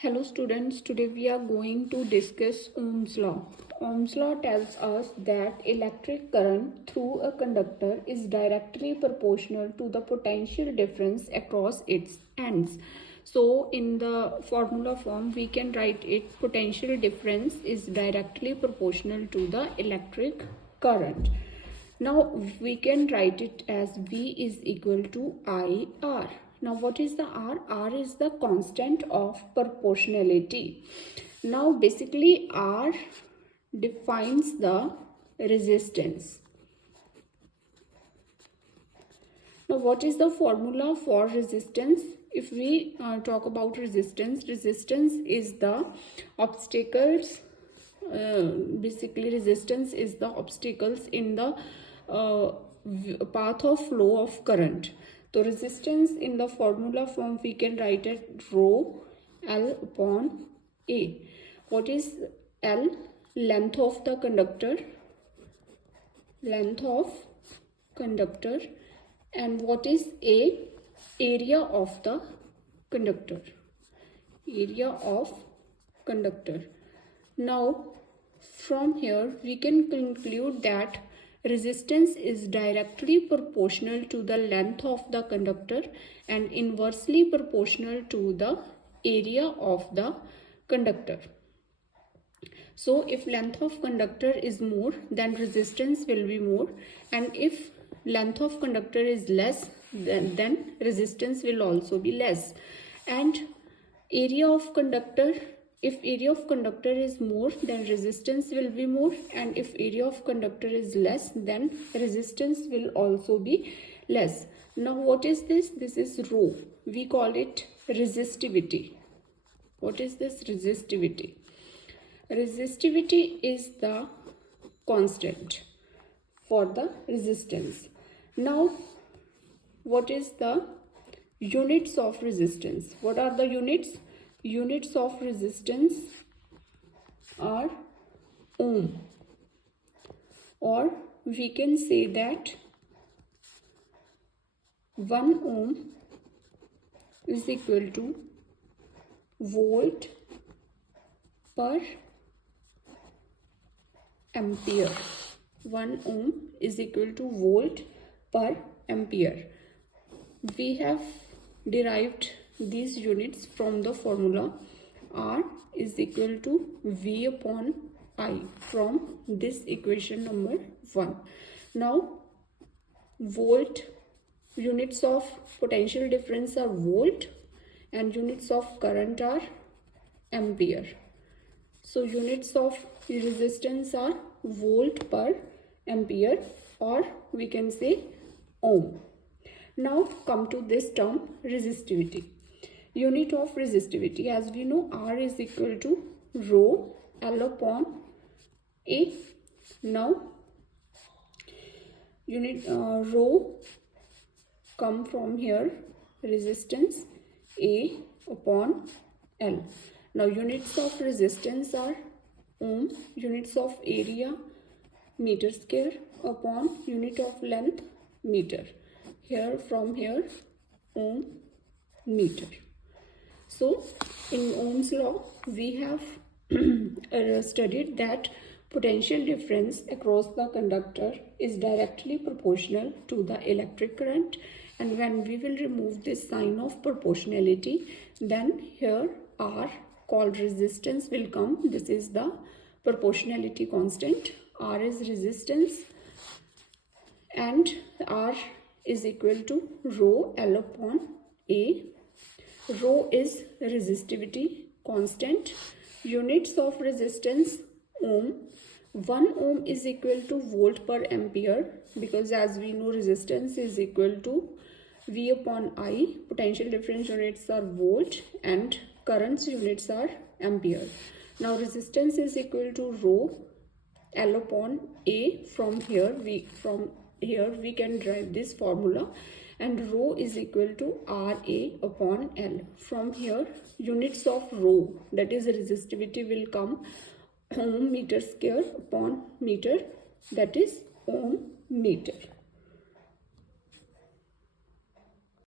Hello students, today we are going to discuss Ohm's law. Ohm's law tells us that electric current through a conductor is directly proportional to the potential difference across its ends. So in the formula form we can write it: potential difference is directly proportional to the electric current. Now we can write it as V is equal to IR. Now what is the R? R is the constant of proportionality. Now basically R defines the resistance. Now what is the formula for resistance? If we talk about resistance, resistance is the obstacles. Basically resistance is the obstacles in the path of flow of current. So resistance in the formula form we can write it rho L upon A. What is L? Length of the conductor. Length of conductor. And what is A? Area of the conductor. Area of conductor. Now from here we can conclude that resistance is directly proportional to the length of the conductor and inversely proportional to the area of the conductor. So if length of conductor is more, then resistance will be more, and if length of conductor is less, then resistance will also be less. And area of conductor, if area of conductor is more, then resistance will be more, and if area of conductor is less, then resistance will also be less. Now what is this? This is rho. We call it resistivity. What is this? Resistivity. Resistivity is the constant for the resistance. Now what is the units of resistance? What are the units? Units of resistance are ohm, or we can say that 1 ohm is equal to volt per ampere. 1 ohm is equal to volt per ampere. We have derived these units from the formula R is equal to V upon I from this equation number 1. Now volt, units of potential difference are volt and units of current are ampere. So units of resistance are volt per ampere, or we can say ohm. Now come to this term resistivity. Unit of resistivity, as we know, R is equal to rho L upon A. Now unit rho come from here, resistance A upon L. Now units of resistance are ohm, units of area meter square upon unit of length meter. Here from here ohm meter. So in Ohm's law we have studied that potential difference across the conductor is directly proportional to the electric current, and when we will remove this sign of proportionality, then here R called resistance will come. This is the proportionality constant. R is resistance and R is equal to rho L upon A. Rho is resistivity constant. Units of resistance ohm. 1 ohm is equal to volt per ampere, because as we know resistance is equal to V upon I. Potential difference units are volt and currents units are ampere. Now resistance is equal to rho L upon A. From here we can derive this formula, and rho is equal to RA upon L. From here units of rho, that is resistivity, will come ohm meter square upon meter, that is ohm meter.